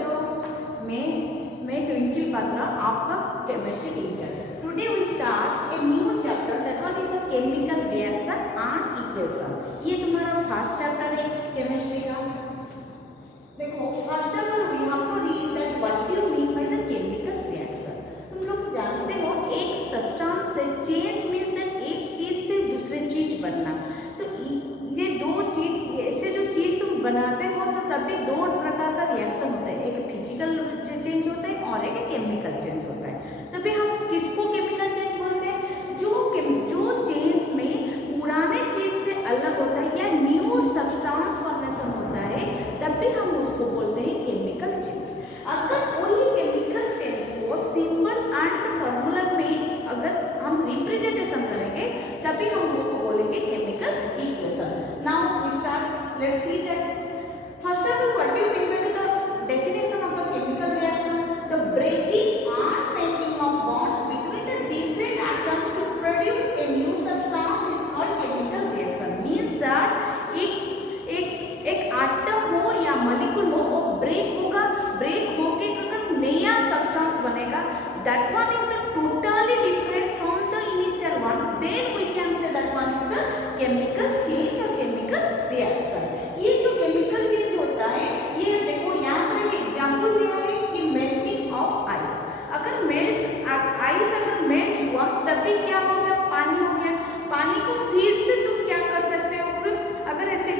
बच्चों, मैं ट्विंकल पात्रा, आपका chemistry teacher. Today we start a new chapter that one is the chemical reaction and equation. ये तुम्हारा first chapter है केमिस्ट्री का। देखो first of all we have to read that what you mean by the chemical reaction. तुम लोग जानते हो एक सब्सटेंस से चेंज मींस दैट एक चीज से दूसरी चीज बनना। तो ये दो चीज, ऐसे जो चीज तुम बनाते हो तो तभी दो प्रकार का रिएक्शन होता है, एक फिजिकल चेंज होता है और एक केमिकल चेंज होता है। तभी हम किसको केमिकल चेंज बोलते हैं? जो चेंज में पुराने चीज से अलग होता है या न्यू सब्सटेंस फॉर्मेशन होता है, तभी हम उसको बोलते हैं केमिकल चेंज। अगर कोई केमिकल चेंज को सिंबल एंड फॉर्मूला में अगर हम रिप्रेजेंटेशन करेंगे तभी हम उसको बोलेंगे chemical equation. Now we start, let's see that first of all what do you mean by the definition of the chemical reaction? The breaking and making of bonds between the different atoms to produce a new substance is called chemical reaction. Means that एक atom हो या molecule हो वो break होगा, break होके अगर नया substance बनेगा, that one is the totally different from the initial one, then we can say that one is the chemical change or chemical reaction. ये जो केमिकल चेंज होता है, ये देखो यहाँ पर एक एग्जाम्पल दिया है कि मेल्टिंग ऑफ आइस। अगर आइस अगर मेल्ट हुआ तभी क्या हो गया? पानी हो गया। पानी को फिर से तुम क्या कर सकते हो? अगर ऐसे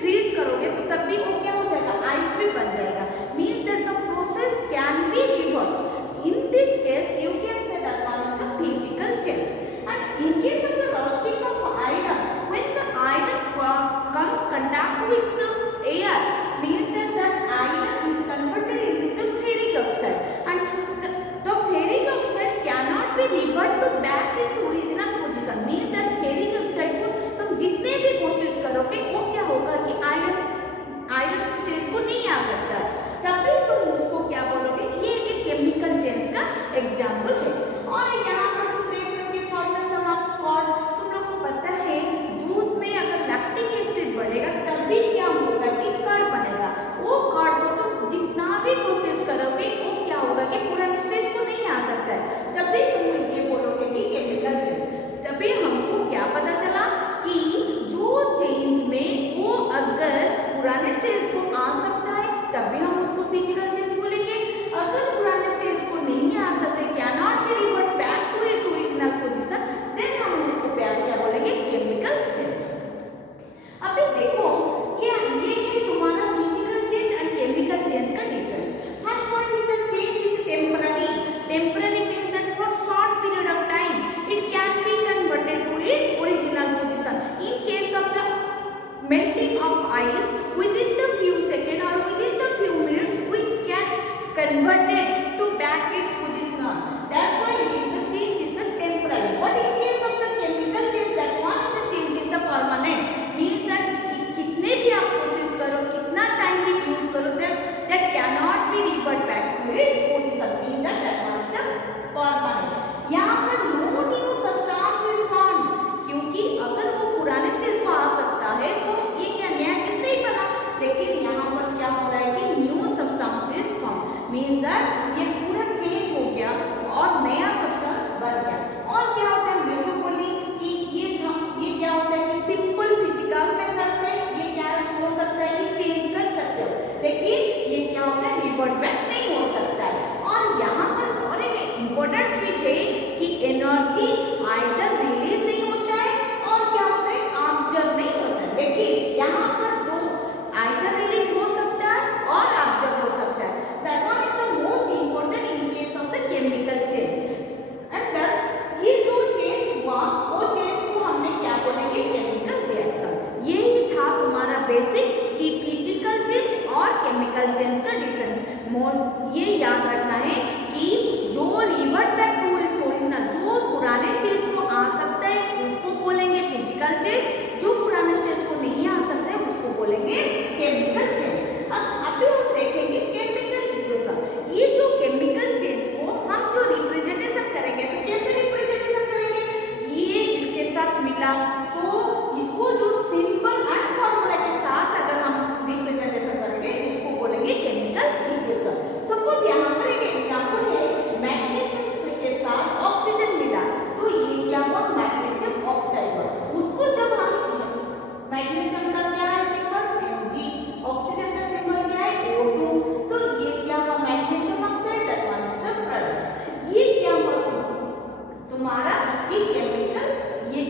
फ्रीज करोगे तो तभी वो क्या हो जाएगा? आइस भी बन जाएगा। Means that the process can be reverse. In this case you can say that one is the physical change. And in case of the roasting of iron, when the iron comes contact with the air, means that iron is converted into the ferric oxide, and the ferric oxide cannot be revert to back its original position. Means that ferric oxide को तुम जितने भी कोशिश करोगे वो क्या होगा कि आयरन स्टेज को नहीं आ सकता है, तभी तुम उसको क्या बोलोगे? ये एक केमिकल चेंज का एग्जाम्पल है। और यहाँ पर तुम देख रहे हो कि फॉर्मेशन ऑफ कॉर्ड, तुम लोग को पता है दूध में अगर लैक्टिक एसिड बढ़ेगा तभी क्या होगा कि कर्ड बनेगा। वो कर्ड को तुम जितना भी कोशिश करोगे वो क्या होगा कि पूरा स्टेज को नहीं आ सकता है, तभी तुम ये बोलोगे कि केमिकल चेंज। तभी हमको क्या पता चला कि जो चेंज में वो अगर पुराने स्टेज को आ सकता है तभी हम उसको फिजिकल चेंज बोलेंगे। अगर पुराने स्टेज को नहीं आ सकते, can not be revert back to its original position, then हम उसको क्या बोलेंगे? Chemical change. अभी देखो ये है तुम्हारा physical change and chemical change का difference. First point is that change is temporary. Temporary means that for short period of time it can be converted to its original position. In case of the melting of ice within the few seconds or within the few minutes we can convert it to back its position. That's why it is the change is the temporary. But in case of the chemical change, that one is the change is the permanent. Means that कितने भी आप कोशिश करो, कितना time भी use करो, that cannot be revert back to its position. Means that one is the permanent. यहाँ पर no new substance is found, क्योंकि अगर वो पुराने स्टेज को आ सकता है तो ये क्या नया चीज नहीं बना, लेकिन यहाँ पर क्या हो रहा है कि new substances form. Means that ये पूरा चेंज हो गया और नया सब्सटेंस बन गया। और क्या होता है, मैं जो बोली कि ये क्या होता है कि सिंपल फिजिकल मेथड से ये क्या हो सकता है कि चेंज कर सकते हो, लेकिन ये क्या होता है रिवर्ट बैक नहीं हो सकता है। और यहाँ पर और एक इम्पोर्टेंट चीज है कि एनर्जी आइदर रिलीज नहीं होता है और क्या होता है ऑब्जर्व नहीं होता है। लेकिन यहाँ पर दो आइदर रिलीज हो सकता है और ऑब्जर्व हो सकता है। That one is the most important in case of the chemical change. And ये जो चेंज हुआ वो चेंज को हमने क्या बोलेंगे? Chemical reaction. यही था तुम्हारा बेसिक कि फिजिकल चेंज और केमिकल चेंज का डिफरेंस। ये याद रखना है कि जो revert back to its original, जो पुराने स्टेज को आ सकता है उसको बोलेंगे फिजिकल चेंज, जो पुराने स्टेज को नहीं आ सकता है उसको बोलेंगे केमिकल चेंज। अभी हम देखेंगे केमिकल इक्वेशन। ये जो केमिकल चेंज को हम जो रिप्रेजेंटेशन करेंगे तो कैसे रिप्रेजेंटेशन करेंगे? ये इसके साथ मिला तो इसको जो सिंबल एंड फॉर्मूला के साथ अगर हम रिप्रेजेंटेशन करेंगे इसको बोलेंगे केमिकल इक्वेशन। सपोज यहाँ पर एक एग्जांपल है, मैग्नीशियम के साथ ऑक्सीजन मिला तो ये क्या हुआ, मैग्नीशियम ऑक्साइड हुआ। उसको जब हम मैग्नीशियम का क्या है सिंबल Mg, ऑक्सीजन का सिंबल क्या है O2, तो ये क्या हुआ magnesium oxide, that one is the product. ये क्या हुआ तुम्हारा ये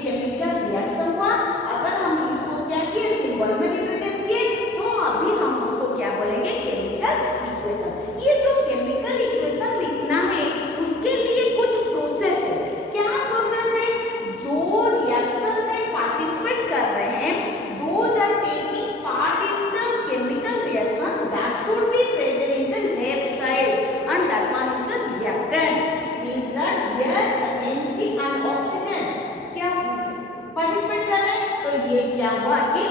केमिकल रिएक्शन हुआ। अगर हम इसको क्या किए सिंबल में रिप्रेजेंट किए तो अभी हम उसको क्या बोलेंगे केमिकल इक्वेशन। ये जो केमिकल इक्वेशन लिखना है उसके लिए कुछ प्रोसेस है। क्या प्रोसेस है, जो रिएक्शन में पार्टिसिपेट कर रहे हैं, those are taking part in the chemical reaction, that should be present in the left side and that one is the reactant. Means that here the Mg and oxygen क्या participate कर रहे हैं, तो ये क्या हुआ कि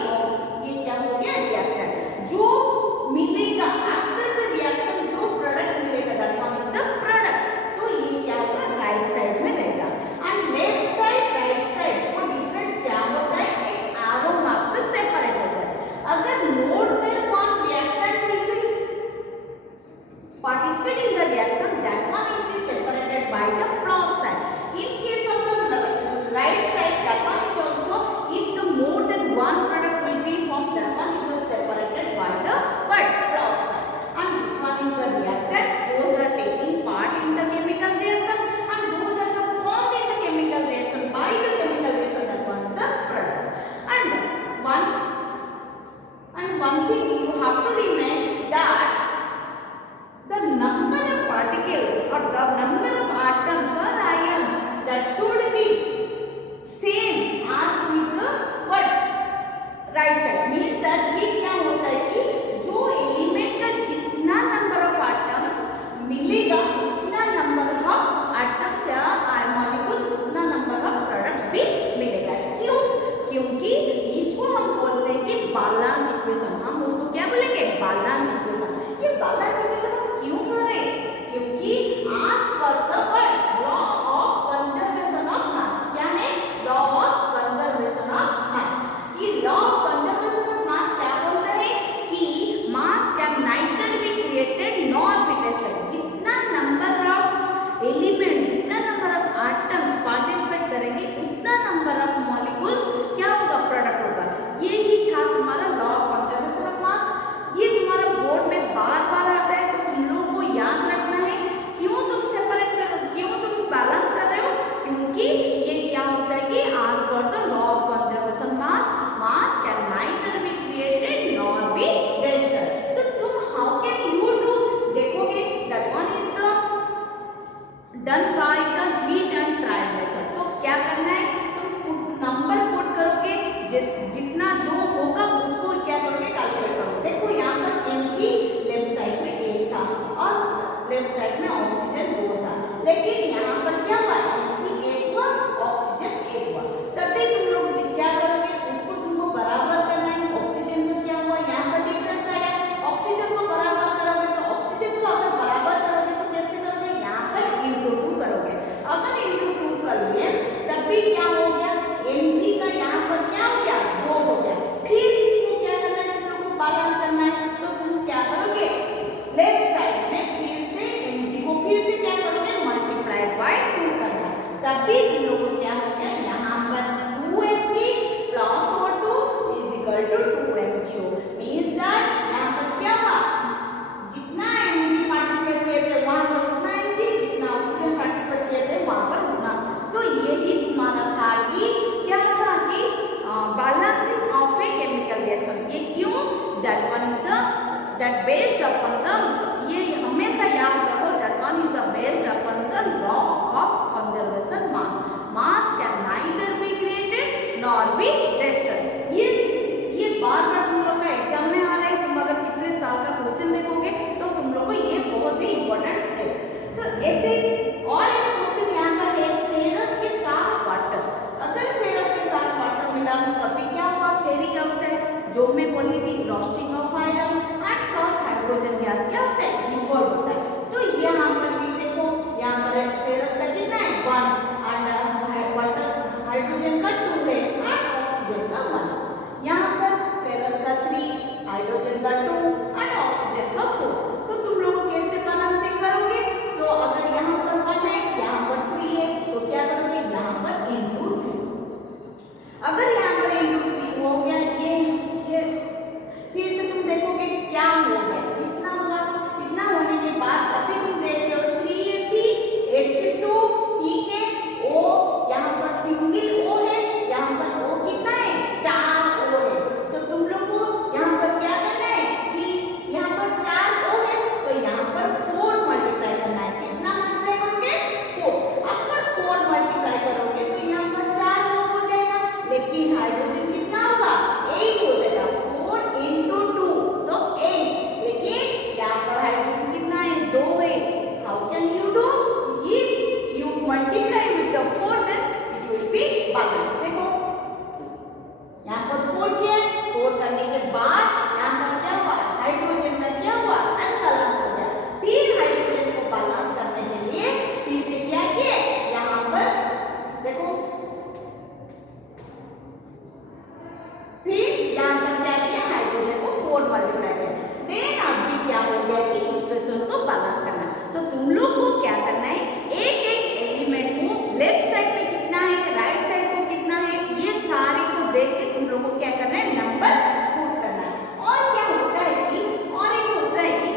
ये क्या हो गया रिएक्टेंट। जो मिलेगा आफ्टर द रिएक्शन, जो प्रोडक्ट मिलेगा that one is the product. तो ये क्या होगा राइट साइड में रहेगा and left side right side वो डिफरेंस क्या होता है, एक एरो मार्क से सेपरेट होता है। अगर more than one reactant will be participate in the reaction, that one is separated by the plus sign. In case of the right side, that one is also, if the more than one product will be formed, that one is just separated by the plus sign. And this one is the reactant, those are taking part in the chemical reaction and those are the formed in the chemical reaction by the chemical reaction, that one is the product. And one thing you have to remember that the number of particles or the number of atoms or ions that should be same as with the what right side, means that ये क्या होता है कि जो element का जितना number of atoms मिलेगा उतना नंबर ऑफ एटम्स या मॉलिक्यूल्स उतना नंबर ऑफ प्रोडक्ट्स भी मिलेगा। क्यों, क्योंकि इसको हम बोलते हैं कि बैलेंस इक्वेशन। हम उसको क्या बोलेंगे बैलेंस इक्वेशन। ये बैलेंस इक्वेशन क्यों कर रहे हैं, क्योंकि आज पर the law of conservation of mass, क्या है law of conservation of mass. ये law of conservation of mass क्या बोलता है कि mass can neither be created nor be destroyed. जितना नंबर ऑफ एलिमेंट, जितना नंबर ऑफ एटम्स पार्टिसिपेट करेंगे उतना नंबर ऑफ मॉलिक्यूल्स क्या होगा प्रोडक्ट होगा। ये ही था तुम्हारा law of conservation of mass. ये तुम्हारा बोर्ड में बार बार आता है तो तुम लोग को याद रखना है। क्यों तुम सेपरेट कर रहे हो, क्यों तुम बैलेंस कर रहे हो, क्योंकि ये क्या होता है कि आज पर the law of conservation mass can neither be created nor be destroyed. तो तुम हाउ कैन यू डू, देखोगे that one is the done by the heat and trial method. तो क्या करना है, तुम नंबर पुट करोगे, जितना जो होगा उसको क्या करोगे कैलकुलेट करोगे। देखो यहाँ पर Mg लेफ्ट साइड में 1 था और लेफ्ट साइड में ऑक्सीजन 2 था, लेकिन यहाँ पर क्या हुआ Mg 1 हुआ ऑक्सीजन 1 हुआ। तभी तुम लोग क्या करोगे उसको तुमको बराबर करना है। ऑक्सीजन में क्या हुआ यहाँ पर डिफरेंस आया, ऑक्सीजन को बराबर करोगे तो ऑक्सीजन को अगर बराबर करोगे तो कैसे करोगे, यहाँ पर इंटू 2 करोगे। अगर इंटू 2 कर लिए तभी क्या हो गया Mg का यहाँ पर क्या हो गया 2 हो गया। फिर इसको क्या करना है तुम लोग को बैलेंस करना है, तो तुम क्या करोगे लेफ्ट साइड में फिर से Mg को फिर से क्या करोगे मल्टीप्लाइड बाय 2 करना है। तभी तुम लोग को क्या हो गया यहाँ पर 2Mg plus O2 is equal to 2MgO। Means that यहाँ पर क्या हुआ जितना Mg पार्टिसिपेट किए थे वहां पर उतना Mg, जितना ऑक्सीजन पार्टिसिपेट किए थे वहां पर उतना। तो यही तुम्हारा था कि क्या था कि balancing of a chemical reaction. ये क्यों, that one is the that based upon the, ये हमेशा याद रखो that one is the based upon the law of conservation mass. Mass can neither be created nor be destroyed. ये बार बार तुम लोग का एग्जाम में आ रहा है। तुम अगर पिछले साल का क्वेश्चन देखोगे तो तुम लोग को ये बहुत ही इंपॉर्टेंट है। तो ऐसे और एक क्वेश्चन यहाँ पर है फेरस के साथ वाटर। अगर फेरस के साथ वाटर मिला तभी क्या हुआ फेरिक ऑक्साइड, जो मैं बोली थी roasting of iron and cos hydrogen gas क्या होता है इवॉल्व होता है। तो यहाँ पर भी देखो यहाँ पर फेरस का कितना है 1 एंड वाटर हाइड्रोजन का 2 है एंड ऑक्सीजन का 1। यहाँ पर फेरस का 3, हाइड्रोजन का 2 एंड ऑक्सीजन का 4। तो तुम लोग कैसे तो तुम लोग को क्या करना है, एक एक एलिमेंट को लेफ्ट साइड में कितना है, राइट साइड को कितना है, ये सारे को देख के तुम लोग को क्या करना है, नंबर पुट करना है। और क्या होता है कि और एक होता है कि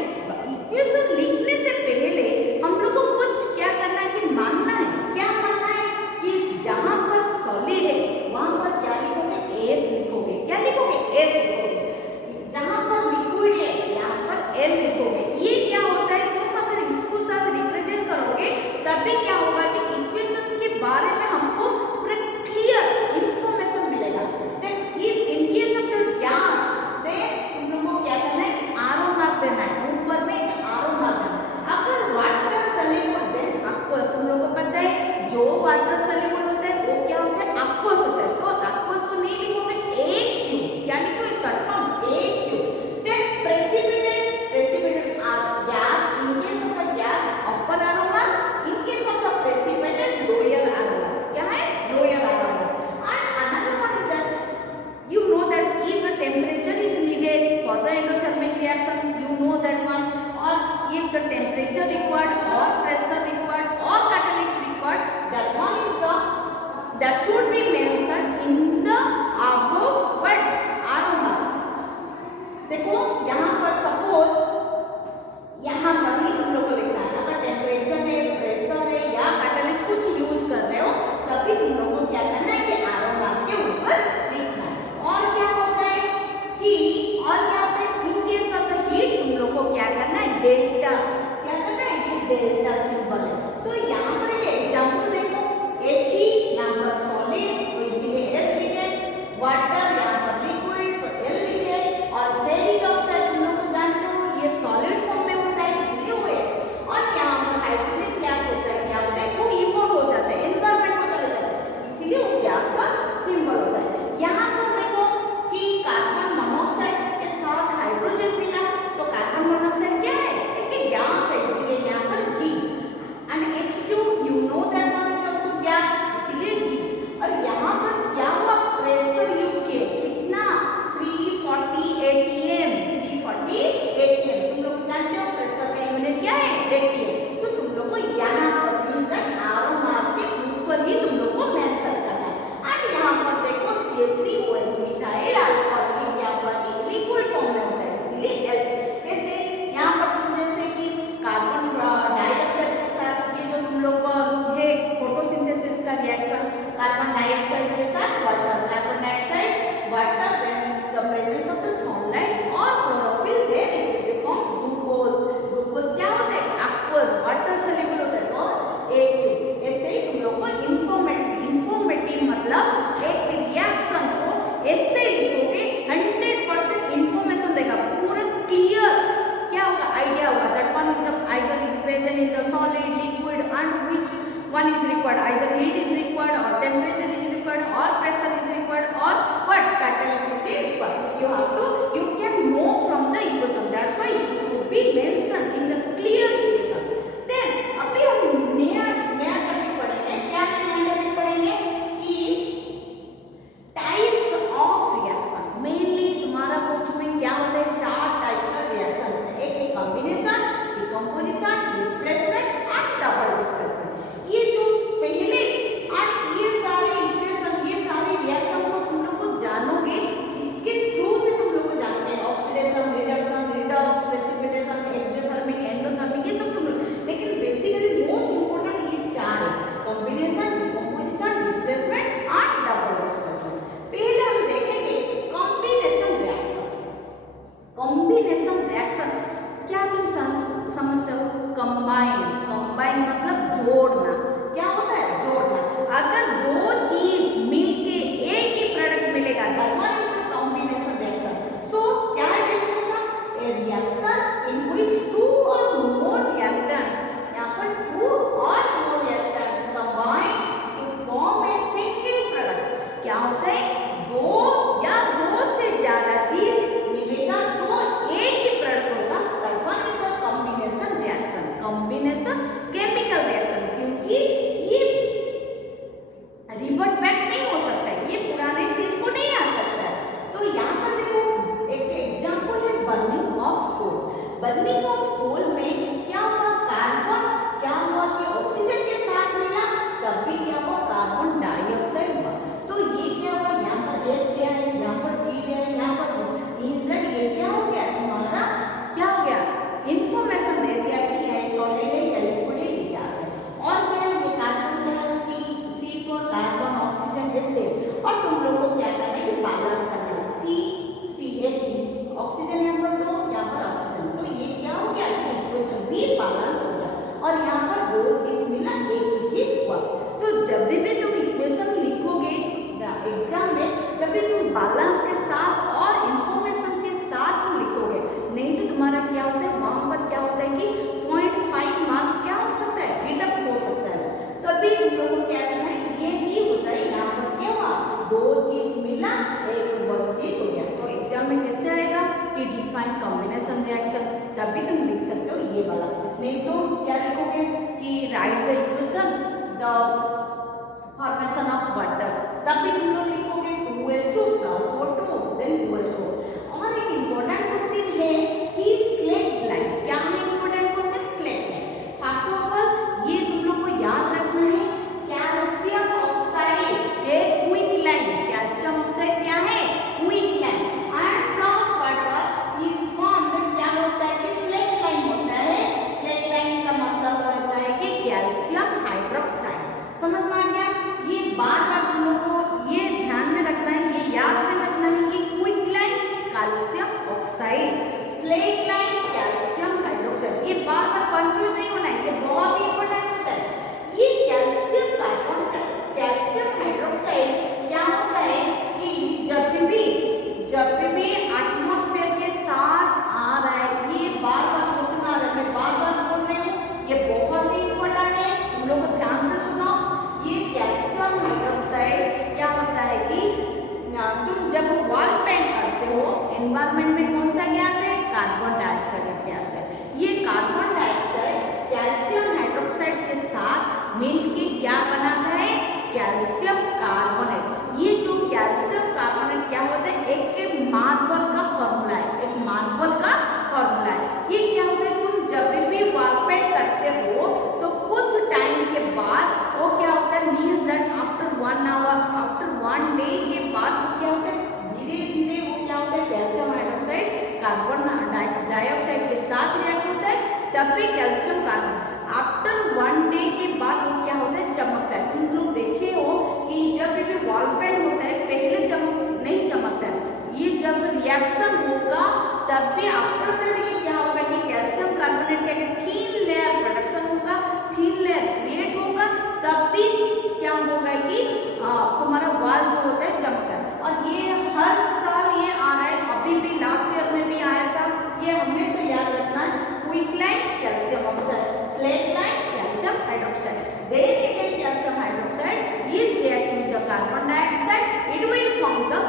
इक्वेशन लिखने से पहले हम लोग को कुछ क्या करना है कि मानना है, क्या मानना है कि जहां पर सॉलिड है वहां पर क्या लिखोगे, एस लिखोगे। क्या लिखोगे, एस लिखोगे। जहां पर लिक्विड है यहाँ पर एल लिखोगे। ये क्या होता है, तुम अगर इसको साथ रिप्रेजेंट करोगे तभी क्या होगा कि इक्वेशन के बारे में हमको पूरा क्लियर इंफॉर्मेशन मिलेगा। इन केस ऑफ द गैस तुम लोगों को क्या करना है, आरो मार्क देना है, ऊपर में एक आरो मार्क देना है। अगर वाटर सॉल्युबल देन एक्वस, तुम लोगों को पता है जो वाटर सॉल्युबल होता है वो क्या होता है, एक्वस होता है। तो एक्वस को नहीं लिखोगे AQ, क्या लिखोगे, short form AQ। Then precipitate or gas, in case of the gas upper arrow mark, in case of the precipitate lower arrow mark. क्या है, lower arrow mark. And another one is that you know that if the temperature is needed for the endothermic reaction, you know that one, or if the temperature required or pressure required or catalyst required, that one is the, that should be mentioned in the above word aroma। देखो यहाँ पर suppose यहाँ कहीं तुम लोग को लिखना है, अगर टेम्परेचर है, प्रेशर है या कैटलिस्ट कुछ यूज कर रहे हो तभी तुम लोग को क्या करना है कि आरोमा के ऊपर लिखना है। और क्या होता है कि इन केस ऑफ द हीट तुम लोग को क्या करना है, डेल्टा, क्या करना है, ये डेल्टा सिंबल है। तो यहाँ पर एक एग्जांपल देखो, Fe यहाँ पर सॉलिड तो इसीलिए S लिखे, वाटर यहाँ पर लिक्विड तो L लिखे, और फेरिक ऑक्साइड तुम लोग को जानते हो ये सॉलिड फॉर्म में होता है इसलिए वो S, और यहाँ पर हाइड्रोजन गैस होता है, क्या होता है, वो इवॉल्व हो जाता है, एनवायरनमेंट में चले जाता है, इसीलिए वो गैस का सिंबल होता है। यहाँ पर देखो कि कार्बन मोनोऑक्साइड के साथ हाइड्रोजन मिला तो कार्बन मोनोऑक्साइड क्या है, एक गैस है, इसीलिए यहाँ पर G, and H2 you know that one is also gas, इसीलिए G। और यहाँ पर क्या हुआ, प्रेशर यूज किए, कितना, 340 atm, 340 atm, तुम लोग जानते हो प्रेशर का यूनिट क्या है, atm। तो तुम लोग को यहाँ पर मींस दैट आरो मार्क के ऊपर ही तुम लोग को मेंशन करना है। एंड यहाँ पर देखो CH3OH मिथाइल अल्कोहल की क्या हुआ कि लिक्विड फॉर्म में होता है, इसीलिए L। जैसे यहाँ पर तुम जैसे कि कार्बन डाइऑक्साइड के साथ ये जो तुम लोग है फोटोसिंथेसिस का रिएक्शन, कार्बन डाइऑक्साइड के साथ water, carbon dioxide water, then the presence of the sunlight और chlorophyll, then they form glucose. Glucose क्या होता है, एक्वस, वाटर सॉल्युबल होता है, तो AQ। ऐसे ही तुम लोग को इंफॉर्मेटिव मतलब एक रिएक्शन को ऐसे लिखोगे 100% इंफॉर्मेशन देगा, पूरा क्लियर क्या होगा, आइडिया होगा, that one is the either is present in the solid, liquid, and which one is required, either heat is required or temperature is required or pressure is required or what catalyst is required. You can know from the equation, that's why it should be mentioned in the clear equation. Then अभी हम नया topic पढ़ेंगे, क्या है नया topic पढ़ेंगे कि types of reaction. Mainly तुम्हारा बुक्स में क्या होता है, 4 टाइप का रिएक्शन होता है, एक कॉम्बिनेशन, डिकम्पोजिशन, डिस्प्लेसमेंट और डबल डिस्प्लेसमेंट। ये जो पहले आज ये सारे इक्वेशन, ये सारे रिएक्शन को तुम लोग को जानोगे, इसके थ्रू से तुम लोग को जानते हैं oxidation, reduction, redox, precipitation, exothermic, endothermic, ये सब तुम लोग, लेकिन बेसिकली मोस्ट इंपोर्टेंट ये 4 है, कॉम्बिनेशन, डिकम्पोजिशन, डिस्प्लेसमेंट और डबल डिस्प्लेसमेंट। पहले हम देखेंगे कॉम्बिनेशन रिएक्शन। कॉम्बिनेशन रिएक्शन क्या तुम समझते हो, कंबाइन मतलब जोड़ना, क्या होता है, जोड़ना। अगर दो चीज मिलके एक ही प्रोडक्ट मिलेगा, that one is the combination reaction. So क्या है definition, a reaction in which 2 और मोर रिएक्टेंट्स, यहाँ पर 2 और more reactants combine to form a single product. क्या होता है, 2 या 2 से ज्यादा चीज मिलेगा तो एक ही प्रोडक्ट होगा, that one is the combination reaction. Combination chemical reaction, क्योंकि ये रिवर्ट बैक नहीं हो सकता है, ये पुराने स्टेज को नहीं आ सकता है। तो यहाँ पर देखो एक एग्जांपल है burning of coal. Burning of coal में क्या हुआ, कार्बन क्या हुआ कि ऑक्सीजन के साथ मिला, तब भी क्या हुआ, कार्बन डाइऑक्साइड हुआ। तो ये क्या हुआ, यहाँ पर एस क्या है, यहाँ पर जी है, यहाँ पर इंसर्ट, ये क्या हो गया तुम्हारा, क्या हो गया, इंफॉर्मेशन दे दिया कि ये सॉलिड है या लिक्विड है, गैस है। और क्या है, ये कार्बन क्या है, सी फॉर कार्बन, ऑक्सीजन जैसे। और तुम लोग को क्या करना है कि बैलेंस करना है, सी एक ऑक्सीजन यहाँ पर, तो यहाँ पर ऑक्सीजन, तो ये क्या हो गया, इक्वेशन भी बैलेंस हो गया। और यहाँ पर दो चीज मिला, एक ही चीज हुआ। तो जब भी तुम इक्वेशन लिखोगे एग्जाम में, जब भी तुम बैलेंस के साथ और इंफॉर्मेशन के साथ लिखोगे, नहीं तो तुम्हारा क्या होता है, वहां पर क्या होता है कि 0.5 मार्क क्या हो सकता है, डिडक्ट हो सकता है। तो अभी तुम लोगों को क्या करना है, ये ही होता है, यहाँ पर क्या हुआ, दो चीज मिला, एक वन चीज हो गया। तो एग्जाम में कैसे आएगा कि डिफाइन कॉम्बिनेशन रिएक्शन, तभी तुम लिख सकते हो ये वाला। नहीं तो क्या लिखोगे कि right the equation the formation of water, तभी तुम लोग लिखोगे 2s2 plus O2 then 2s2। और एक इंपॉर्टेंट क्वेश्चन है कि स्लेट लाइन, क्या है important question, slaked lime. First of all ये तुम लोग को याद रखना है, कैल्शियम ऑक्साइड है क्विक लाइन, कैल्शियम ऑक्साइड क्या है, quick line, and plus water is formed, क्या होता है कि स्लेट लाइन होता है। स्लेट लाइन का मतलब होता है कि कैल्शियम हाइड्रोक्साइड। समझ में आ गया, ये बार बार तुम लोग को ये ध्यान में रखना है, ये याद में रखना है कि quick line calcium oxide, slaked lime calcium hydroxide, ये बार बार कंफ्यूज नहीं होना है, ये बहुत ही इंपॉर्टेंट होता है। ये कैल्शियम कार्बन, कैल्शियम हाइड्रोक्साइड क्या होता है कि जब भी एटमॉस्फेयर के साथ आ रहा है, ये बार बार क्वेश्चन आ रहा है, मैं बार बार बोल रही हूँ, ये बहुत ही इंपॉर्टेंट है, तुम लोग को ध्यान से सुनो। ये कैल्शियम हाइड्रोक्साइड क्या होता है कि तुम जब वॉल पेंट करते हो, एनवायरनमेंट में कौन सा गैस है, कार्बन डाइऑक्साइड गैस है। ये कार्बन डाइऑक्साइड कैल्शियम हाइड्रोक्साइड के साथ मिलके क्या बनाता है, कैल्शियम कार्बोनेट। ये जो कैल्शियम कार्बोनेट क्या होता है, एक मार्बल का फॉर्मूला है, एक मार्बल का फॉर्मूला है। ये क्या होता है, तुम जब भी वॉल पेंट करते हो तो कुछ टाइम के बाद वो क्या होता है, means that after 1 hour, after 1 day के बाद क्या होता है, धीरे धीरे वो क्या होता है, कैल्शियम हाइड्रोक्साइड कार्बन डाइऑक्साइड के साथ रिएक्ट होता है, तब भी कैल्शियम कार्बन आफ्टर 1 डे के बाद वो क्या होता है, चमकता है। तुम लोग देखे हो कि जब भी वॉल पेंट होता है पहले नहीं चमकता है, ये जब रिएक्शन होगा तब भी आफ्टर दैट ये क्या होगा कि कैल्शियम कार्बोनेट का थीन लेयर प्रोडक्शन होगा, थीन लेयर क्रिएट होगा, तब भी क्या होगा कि तुम्हारा वॉल जो होता है चमकता है। और ये हर साल ये आ रहा है, अभी भी लास्ट ईयर में भी आया था, ये हमेशा याद रखना है, quick line calcium oxide, slaked lime calcium hydroxide. Then again calcium hydroxide is react with the carbon dioxide, it will form the